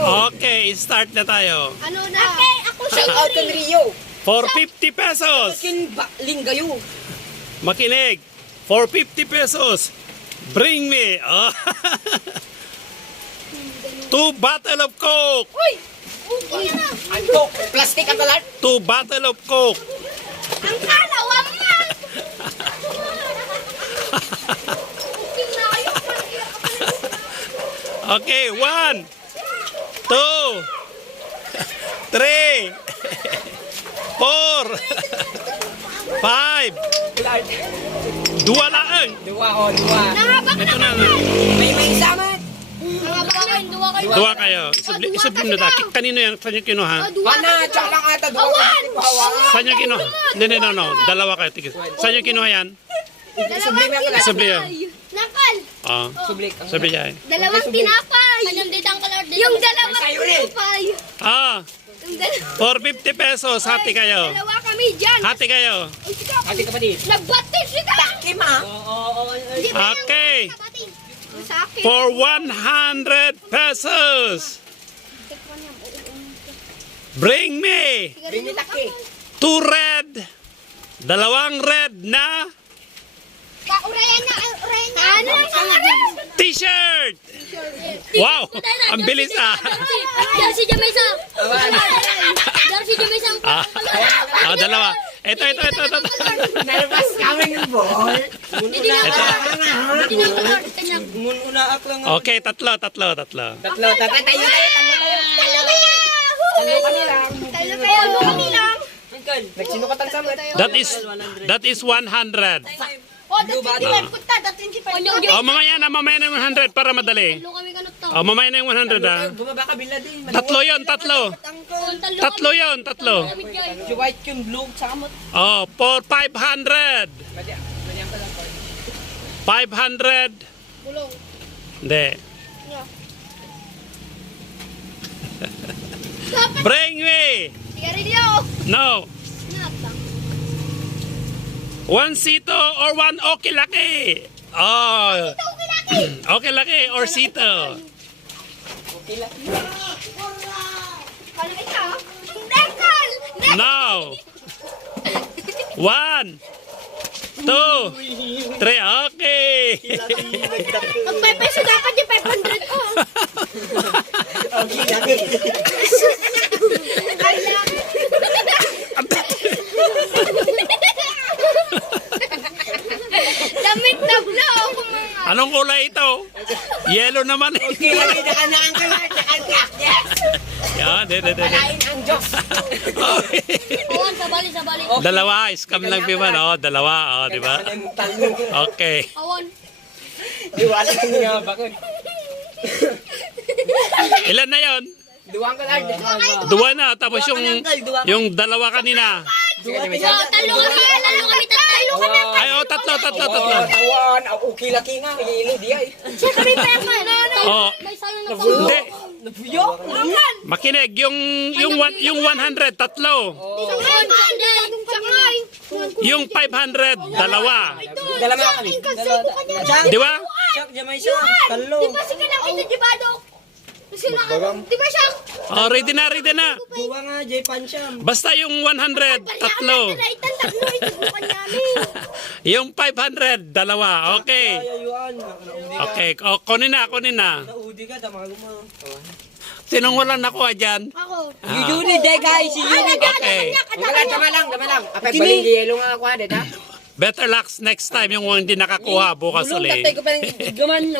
Rio. Okay, start na tayo. Ano na? Okay, ako si Shout out kay Rio. For 50 pesos. Kin Linggayo. Makinig. For 50 pesos. Bring me. Oh. 2 bottle of Coke. Uy! Okay na. Ang Coke, plastic ang kalat. 2 bottle of Coke. Ang kalawang na! Okay, 1, 2, 3, 4, 5. Dua lang. Dua o, dua. Nangabak Ito na na. May isamat. Nangabak na. Duwa kayo. Dua kayo. Isubli na tayo. Kanino yan? Saan yung kinuha? Mana, tsak lang ata. Dua Awan! ka. Hawakan. Saan yung kinuha? No. Dalawa kayo. Tigil. Saan yung kinuha yan? Sublime ang kalat. Isubli yan. Nakal! Oh. Sublik ang Sabi niya. Dalawang tinapay! Anong dito ang kalor? Yung dalawang Sa'yo rin. tinapay! Ah, Yung dalawa. for 50 pesos. Hati kayo. Dalawa kami dyan! Hati kayo. Uy, sige, Ati kapatid. nagbati siya! Kima. Hindi ba yung Okay. kapatid? Yung sa akin. For 100 pesos. Bring me Bring me taki. 2 red. Dalawang red na Urayan na! Urayan na! Ano? t-shirt. Wow, ang bilis ah. Darcy Jamaica! Darcy Jamaica! Dalawa. Ito. Nervous kami ng ball. Hindi na Ito. Hindi na kalor. Kanyang. Muna ako lang. Okay, tatlo. Tatlo. Tayo. Talo kaya! Talo kami lang. Talo kaya! Talo kami lang! Nagsinukatan sa mat. That is 100. O, dati di ba punta? Dati hindi pa. Oh, mamaya na yung 100 para madali. Talo kami ganot to. Oh, mamaya na yung 100 ah. Bumaba ka bila din. Tatlo yon. Tatlo yon. Si white yung blue sa kamot. Oh, for 500. 500. Bulong. Hindi. Dapat Bring me. sigarilyo. No. Nata. 1 sito or 1 okay laki. Oh. Okay laki. Okay laki or sito. Paano ito? Dekal! No. 1, 2, 3. Okay. Ang 5 peso dapat yung 500 ko. Okay, laki. Damit na blow. Anong kulay ito? Yellow naman eh. Okay, laki na ka na ang kalat. Yes. Yan, de. Palain ang Diyos. Awan, sabali. Dalawa, scam lang piman. Oh, dalawa, oh, di ba? Okay. Awan. Iwala ko nga bakit. Ilan na 'yon? Duwang kalat. Dua na, tapos yung dalawa kanina. Talo kami. Ay, oh, tatlo. Duwan. Okay, laki nga. Hilo di ay. Siya kami pa yung Oh, May salon na hindi. Nabuyo. Makinig, yung 100, tatlo. Sakay. Yung 500, dalawa. Dalawa kami. Di ba? Chak, jamay siya. Talo. Di ba siya lang ito, di ba, Dok? Di ba siya? Oh, ready na. Duwa nga, Jay Pansyam. Basta yung 100, tatlo. Yung 500, dalawa. Okay. Ayuan. Okay, oh, kunin na. Naudi ka, tama mo. Sinong walang nakuha dyan? Ako. Yuni, day guys. Yuni. Okay. Dama lang. Apay, balik yelo nga ako, ha, Better luck next time yung hindi nakakuha bukas ulit. Tatay ko pa rin gaman.